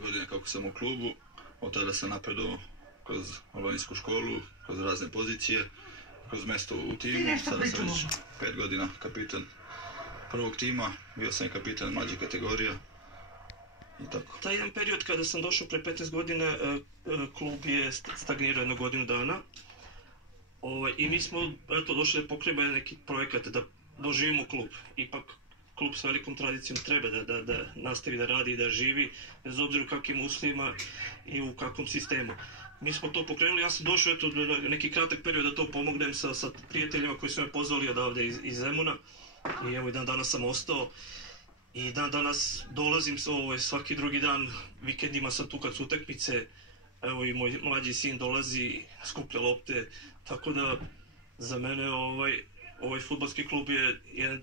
godine kako sam u klubu, od tada sam napredovao kroz omladinsku školu, kroz razne pozicije, kroz mjesto u timu. Sada sam već 5 godina kapitan prvog tima, bio sam i kapitan mlađe kategorija i tako. Taj jedan period kada sam došao pre 15 godina, klub je stagnirao jednu godinu dana. I mi smo došli da pokrijemo neki projekat da doživimo klub. Ipak klub s velikom tradicijom treba da nastavi da radi i da živi, bez obzira u kakvim uslovima i u kakvom sistemu. Mi smo to pokrenuli, ja sam došao neki kratak period da to pomognem sa prijateljima koji su me pozvali odavde iz Zemuna. I evo i dan danas sam ostao. I dan danas dolazim svaki drugi dan, vikendima sam tu kad su utakmice. Evo i moj mlađi sin dolazi, skuplja lopte. Tako da za mene ovaj fudbalski klub je jedan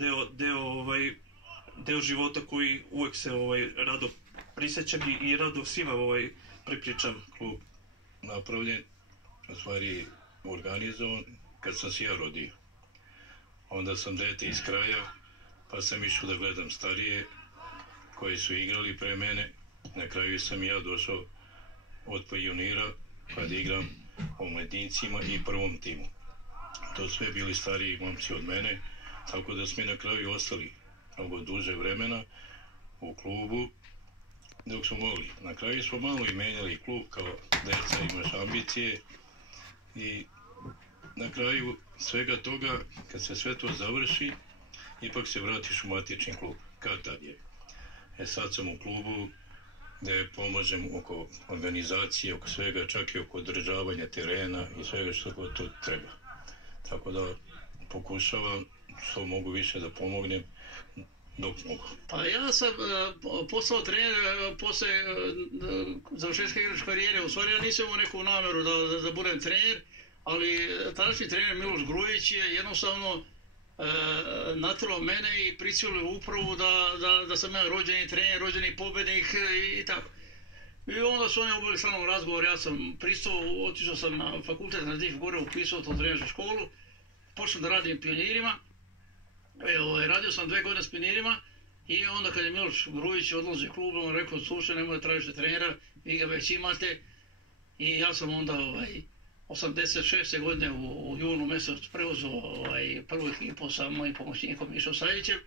deo života koji uvek se rado prisjećam i rado svima pripričam. Klub napravljen, u stvari organizovan kad sam se ja rodio. Onda sam dete iz kraja, pa sam išao da gledam starije koji su igrali pre mene. Na kraju sam i ja došao od pionira pa da igram u mladincima i prvom timu. To sve bili stariji momci od mene, tako da smo na kraju ostali mnogo duže vremena u klubu dok smo mogli. Na kraju smo malo i menjali klub, kao deca imaš ambicije i na kraju svega toga, kad se sve to završi, ipak se vratiš u matični klub, kad tad je. Sad sam u klubu gdje pomažem oko organizacije, oko svega, čak i oko održavanja terena i svega što to treba. Tako da pokušavam što mogu više da pomognem dok mogu. Pa ja sam postao trener posle završetka igračke karijere. U stvari ja nisam imao neku namjeru da budem trener, ali tadašnji trener Miloš Grujić je jednostavno natrao mene i prisilio upravu da sam ja rođeni trener, rođeni pobednik i tako. I onda su oni obavili sa mnom razgovor, ja sam pristao, otišao sam na fakultet na DIF gore, upisao to trenersku školu, počeo da radim pionirima, radio sam 2 godine s pionirima i onda kad je Miloš Grujić odlazio klub, on rekao, slušaj, nemoj tražiti trenera, vi ga već imate. I ja sam onda 86. godine u junu mjesecu preuzeo prvu ekipu sa mojim pomoćnikom Mišom Sajićem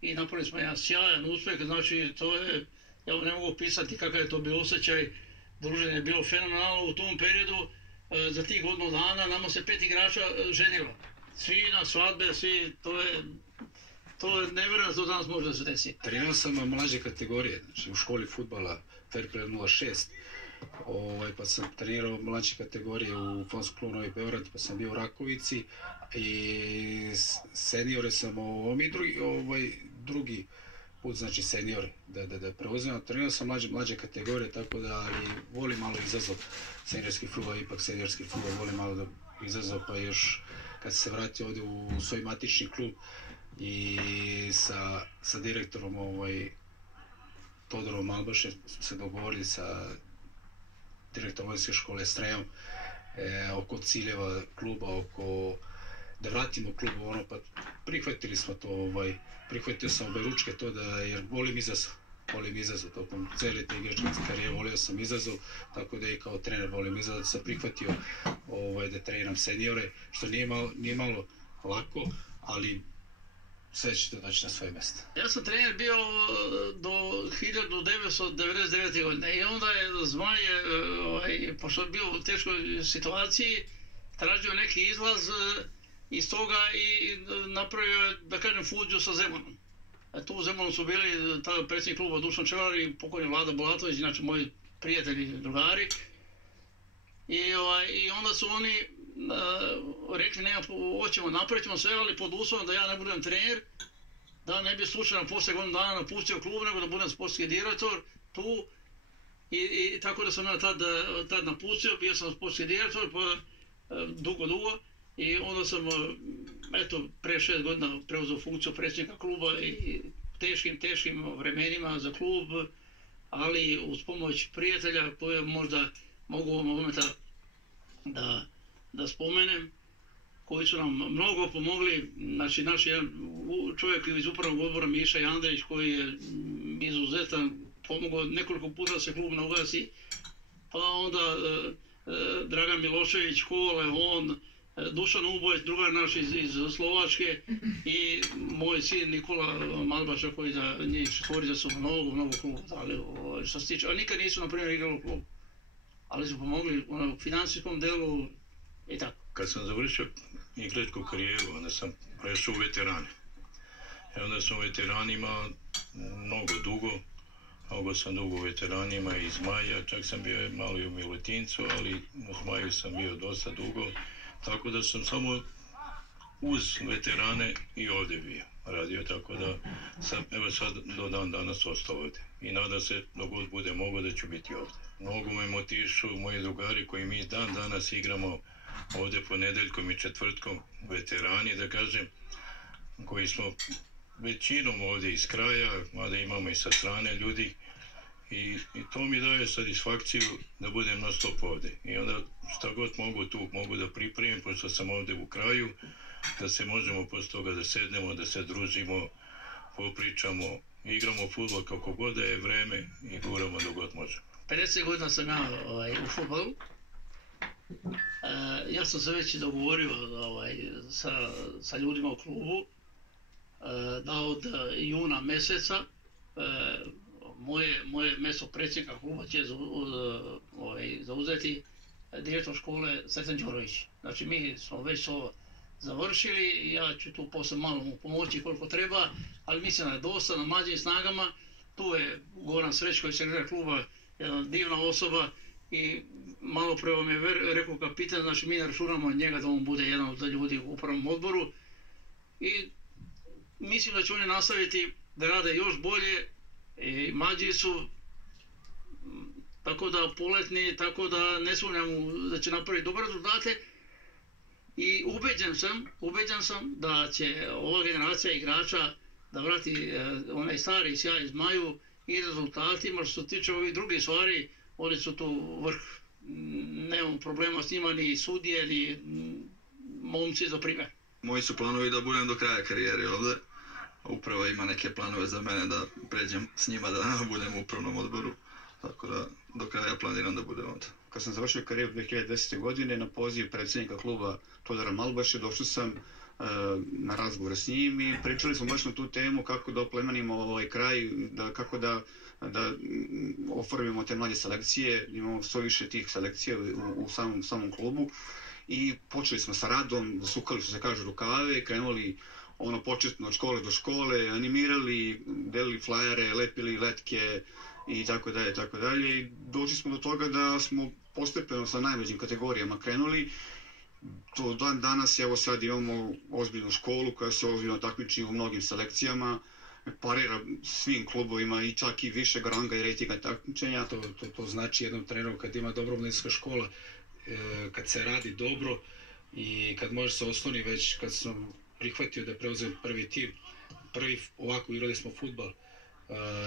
i napravili smo jedan sjajan uspjeh, znači to je, ja ne mogu opisati kakav je to bio osjećaj, druženje je bilo fenomenalno u tom periodu, za tih godinu dana nama se 5 igrača ženilo, svi na svadbe, svi, to je nevjerojatno što danas može da se desi. Trenirao sam mlađe kategorije, znači u školi fudbala Fairplay 06, pa sam trenirao mlađe kategorije u Fonskom klubu Novi Beograd, pa sam bio u Rakovici i seniore sam drugi put, znači seniore, da preuzimam. Trenirao sam mlađe kategorije, tako da i volim malo izazov seniorski fudbal, ipak seniorski fudbal volim malo da izazov, pa još kad se vratio ovdje u svoj matični klub i sa direktorom Todorom Albašem smo se dogovorili sa direktorom vojske škole Strejom oko ciljeva kluba, oko da vratimo klubu, pa prihvatili smo to, prihvatio sam oberučke to jer volim izazov, tokom cijele te igračke karijere volio sam izazov, tako da i kao trener volim izazov, sam prihvatio da treniram seniore, što nije malo lako, ali sve će to doći na svoje mjesto. Ja sam trener bio do 1999. godine i onda je Zmaj, pošto je bio u teškoj situaciji, tražio neki izlaz iz toga i napravio, da kažem, fuziju sa Zemunom. Tu u Zemunu su bili tada predsjednik kluba Dušan Čevar i pokojni Vlada Bulatović, znači moji prijatelji i drugari. I onda su oni rekli, hoćemo, napravit ćemo sve, ali pod uslovom da ja ne budem trener, da ne bi slučajno poslije godinu dana napustio klub, nego da budem sportski direktor tu. I tako da sam ja tad napustio, bio sam sportski direktor, pa dugo. I onda sam, pre 6 godina preuzeo funkciju predsjednika kluba i teškim vremenima za klub, ali uz pomoć prijatelja koje možda mogu ovog momenta da spomenem, koji su nam mnogo pomogli. Znači, naš jedan čovjek iz upravnog odbora Miša Jandrić, koji je izuzetan pomogao nekoliko puta da se klub ne ugasi, pa onda Dragan Milošević, Kole, on, Dušan Ubojeć, drugar naš iz Slovačke i moj sin Nikola Malbaša koji za njih četvorica su mnogo klubu dali, što se tiče, a nikad nisu na primjer igrali u klubu, ali su pomogli u financijskom delu i tako. Kad sam završio igračku karijeru, onda sam prešao u veterane. I onda sam u veteranima mnogo sam dugo u veteranima iz Zmaja, čak sam bio malo i u Milutincu, ali u Zmaju sam bio dosta dugo, tako da sam samo uz veterane i ovdje bio radio, tako da sam evo sad do dan danas ostao ovdje i nadam se dok god bude mogo da ću biti ovdje. Mnogo me motivišu moji drugari koji mi dan danas igramo ovdje ponedeljkom i četvrtkom, veterani da kažem, koji smo većinom ovdje iz kraja, mada imamo i sa strane ljudi i to mi daje satisfakciju da budem na stop ovdje. I onda šta god mogu da pripremim, pošto sam ovdje u kraju, da se možemo posle toga da sednemo, da se družimo, popričamo, igramo fudbal kako god da je vreme i guramo dok god možemo. 50 godina sam ja u fudbalu. Ja sam se već dogovorio sa ljudima u klubu da od juna mjeseca moje mjesto predsjednika kluba će zauzeti direktor škole Sreten Đorović. Znači mi smo već to završili, ja ću tu poslije malo mu pomoći koliko treba, ali mislim da je dosta na mlađim snagama. Tu je Goran Sreć koji je sekretar kluba, jedna divna osoba i malo pre vam je rekao kapitan, znači mi računamo od njega da on bude jedan od ljudi u upravnom odboru i mislim da će oni nastaviti da rade još bolje i mlađi su tako da poletni, tako da ne sumnjam da će napraviti dobre rezultate i ubeđen sam da će ova generacija igrača da vrati onaj stari sjaj iz Zmaju i rezultatima. Što se tiče ovih drugih stvari, oni su tu vrh, nemam problema s njima, ni sudije, ni momci za primjer. Moji su planovi da budem do kraja karijere ovdje. Uprava ima neke planove za mene da pređem s njima da budem u upravnom odboru, tako da do kraja planiram da budem ovdje. Kad sam završio karijeru 2010. godine, na poziv predsjednika kluba Todora Malbaše došao sam na razgovor s njim i pričali smo baš na tu temu kako da oplemenimo ovaj kraj, kako da oformimo te mlađe selekcije, imamo sve više tih selekcija u samom klubu i počeli smo sa radom, zasukali što se kaže rukave, krenuli početno od škole do škole, animirali, delili flajere, lepili letke i tako dalje. I došli smo do toga da smo postepeno sa najmlađim kategorijama krenuli. Do dan danas, evo sad imamo ozbiljnu školu koja se ozbiljno takmiči u mnogim selekcijama, parira svim klubovima i čak i višeg ranga i rejtinga takmičenja. To znači jednom treneru kad ima dobra omladinska škola, kad se radi dobro i kad može se osnovni već, kad sam prihvatio da preuzem prvi tim, ovako igrali smo fudbal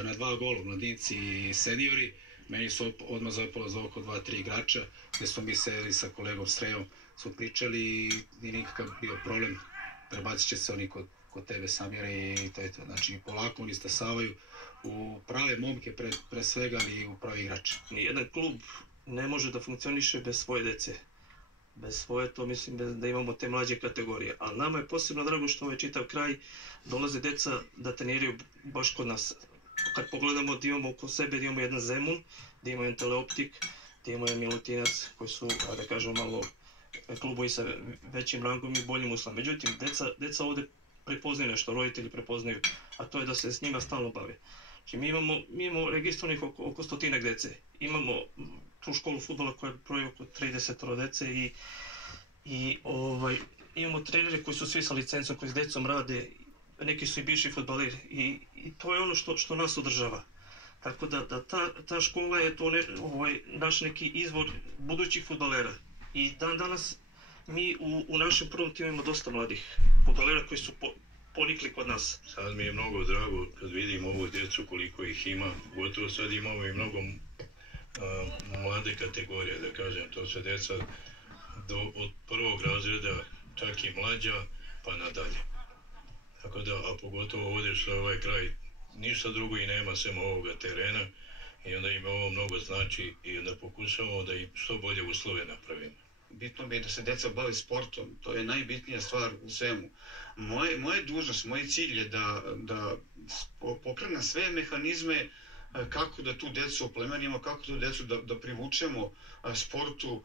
na 2 gola, mladinci i seniori, meni su odmah zapalo za oko 2-3 igrača, gdje smo mi sedeli sa kolegom Strejom, smo pričali i nije nikakav bio problem, prebacit će se oni kod tebe Samire i to je to. Znači polako oni stasavaju u prave momke pre svega, ali i u pravi igrače. Nijedan klub ne može da funkcioniše bez svoje dece. Bez svoje, to mislim da imamo te mlađe kategorije. Ali nama je posebno drago što ovaj čitav kraj dolaze deca da treniraju baš kod nas. Kad pogledamo da imamo oko sebe, da imamo jedan Zemun, da imamo jedan Teleoptik, da imamo jedan Milutinac, koji su, da kažemo, malo klubovi sa većim rangom i boljim uslovima. Međutim, deca ovdje prepoznaju nešto, roditelji prepoznaju, a to je da se s njima stalno bave. Znači, mi imamo registrovanih oko 100 dece. Imamo tu školu fudbala koja broji oko 30 dece i imamo trenere koji su svi sa licencom, koji s decom rade, neki su i bivši fudbaleri i to je ono što nas održava. Tako da ta škola je to naš neki izvor budućih fudbalera. I dan danas mi u našem prvom timu imamo dosta mladih fudbalera koji su ponikli kod nas. Sad mi je mnogo drago kad vidim ovu djecu koliko ih ima, gotovo sad imamo i mnogo mlade kategorije, da kažem, to se djeca od prvog razreda, čak i mlađa, pa nadalje. Tako da, a pogotovo ovdje što je ovaj kraj, ništa drugo i nema sem ovoga terena i onda im ovo mnogo znači i onda pokušavamo da im što bolje uslove napravimo. Bitno mi je da se deca bave sportom, to je najbitnija stvar u svemu. Moja dužnost, moj cilj je da pokrenem sve mehanizme kako da tu decu oplemenimo, kako tu decu da privučemo sportu,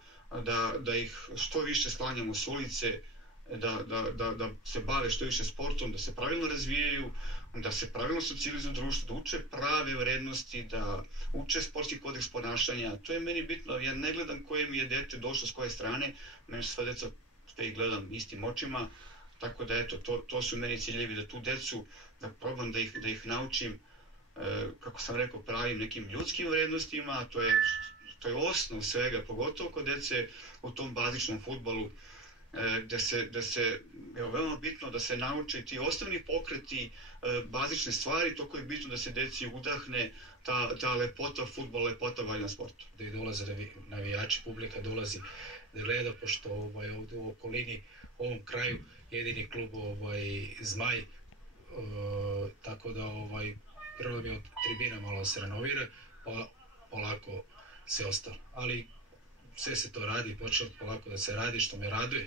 da ih što više sklanjamo s ulice, da se bave što više sportom, da se pravilno razvijaju, da se pravilno socijalizuju društvo, da uče prave vrednosti, da uče sportski kodeks ponašanja. To je meni bitno. Ja ne gledam koje mi je dete došlo s koje strane, meni su sva deca što ih gledam istim očima, tako da eto, to su meni ciljevi, da tu decu, da probam da ih naučim, kako sam rekao, pravim nekim ljudskim vrednostima, to je osnov svega, pogotovo kod dece u tom bazičnom fudbalu, da se veoma bitno da se nauče ti osnovni pokreti, bazične stvari, to koje je bitno da se deci udahne ta lepota fudbala, lepota bavljenja sporta. Da i dolaze navijači, publika dolazi da gleda, pošto ovdje u okolini, u ovom kraju, jedini klub Zmaj, tako da prvo bi od tribina malo se renovira, pa polako se ostalo. Ali sve se to radi, počelo polako da se radi, što me raduje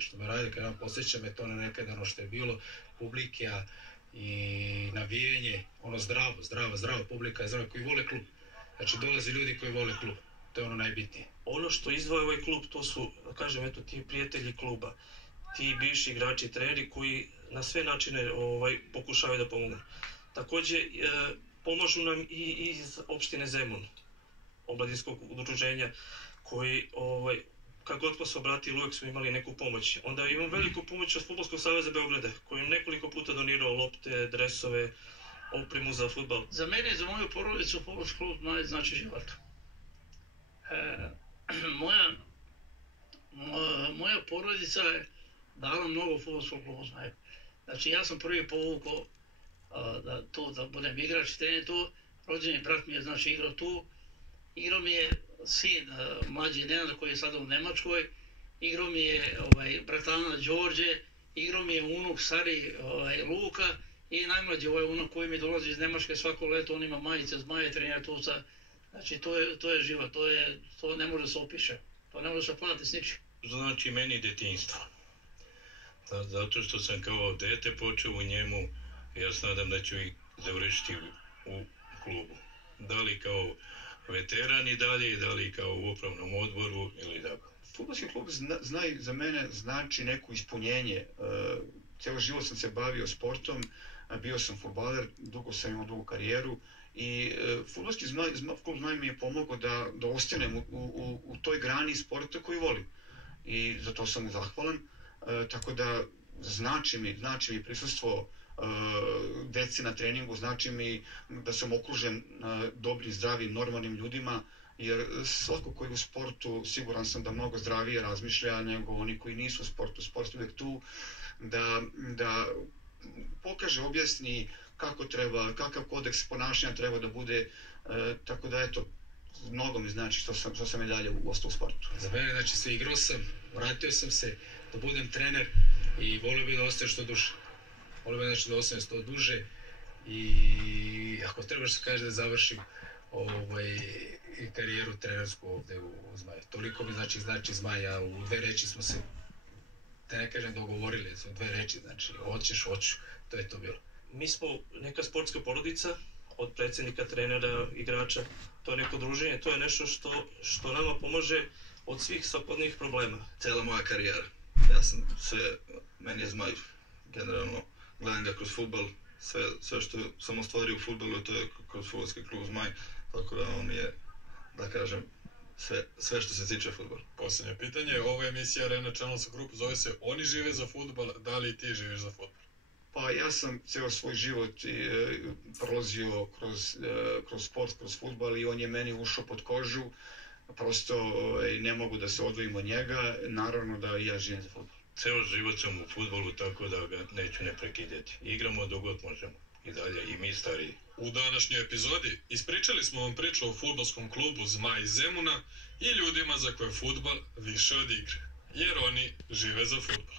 kad vam posjeća me to na nekada ono što je bilo, publika i navijanje, ono zdrava publika, zdrava koji vole klub. Znači dolaze ljudi koji vole klub, to je ono najbitnije. Ono što izdvaja ovaj klub, to su, kažem, eto, ti prijatelji kluba, ti bivši igrači, treneri koji na sve načine pokušavaju da pomogu. Također, pomažu nam i iz opštine Zemun, omladinskog udruženja, koji, kako god smo se obratili, uvijek smo imali neku pomoć. Onda imam veliku pomoć od Fudbalskog saveza Beograda, koji im nekoliko puta donirao lopte, dresove, opremu za fudbal. Za mene i za moju porodicu Fudbalski klub Zmaj znači život. Moja porodica je dala mnogo Fudbalskom klubu Zmaj. Znači ja sam prvi povukao da budem igrač, trener tu, rođeni brat mi je znači igrao tu, igrao mi je sin mlađi Nenad koji je sada u Nemačkoj, igrao mi je bratana Đorđe, igrao mi je unuk stari Luka i najmlađi unuk koji mi dolazi iz Nemačke svako leto, on ima majice Zmaje, trenira tuca. Znači to je život, to ne može se opiše, to ne može se plati s ničim. Znači meni detinjstvo. Zato što sam kao dete počeo u njemu, ja se nadam da ću i završiti u klubu. Da li kao veteran i dalje, da li kao u upravnom odboru ili tako. Fudbalski klub za mene znači neko ispunjenje. Cijelo život sam se bavio sportom, bio sam fudbaler, dugo sam imao dugu karijeru i Fudbalski klub Zmaj mi je pomogao da ostanem u toj grani sporta koju volim. I za to sam mu zahvalan. Tako da znači mi prisustvo deci na treningu, znači mi da sam okružen dobrim, zdravim, normalnim ljudima, jer svako koji je u sportu siguran sam da mnogo zdravije razmišlja nego oni koji nisu u sportu. Sport je uvijek tu da pokaže, objasni kako treba, kakav kodeks ponašanja treba da bude, tako da eto, mnogo mi znači što sam i dalje ostao u sportu. Za mene, znači, se igrao sam, vratio sam se da budem trener i volio bih da ostaje što duže. Volio bih znači da ostanem što duže i ako treba što se kaže da završim karijeru trenersku ovdje u Zmaju. Toliko mi znači Zmaja, u dve reči smo se, da ne kažem, dogovorili, u dve reči, znači hoćeš, hoću, to je to bilo. Mi smo neka sportska porodica, od predsjednika, trenera, igrača, to je neko druženje, to je nešto što nama pomaže od svih svakodnevnih problema. Cijela moja karijera, meni je Zmaj, generalno, gledam ga kroz fudbal, sve što sam ostvario u fudbalu, to je kroz Fudbalski klub Zmaj, tako da on je, da kažem, sve što se tiče fudbala. Posljednje pitanje, ova emisija Arena Channels Group zove se Oni žive za fudbal, da li i ti živiš za fudbal? Pa ja sam cijel svoj život prolazio kroz sport, kroz fudbal i on je meni ušao pod kožu. Prosto ne mogu da se odvojim od njega, naravno da i ja živim za fudbal. Ceo život sam u fudbalu, tako da ga neću ne prekidati. Igramo dok god možemo. I dalje, i mi stariji. U današnjoj epizodi ispričali smo vam priču o fudbalskom klubu Zmaj iz Zemuna i ljudima za koje fudbal više od igre. Jer oni žive za fudbal.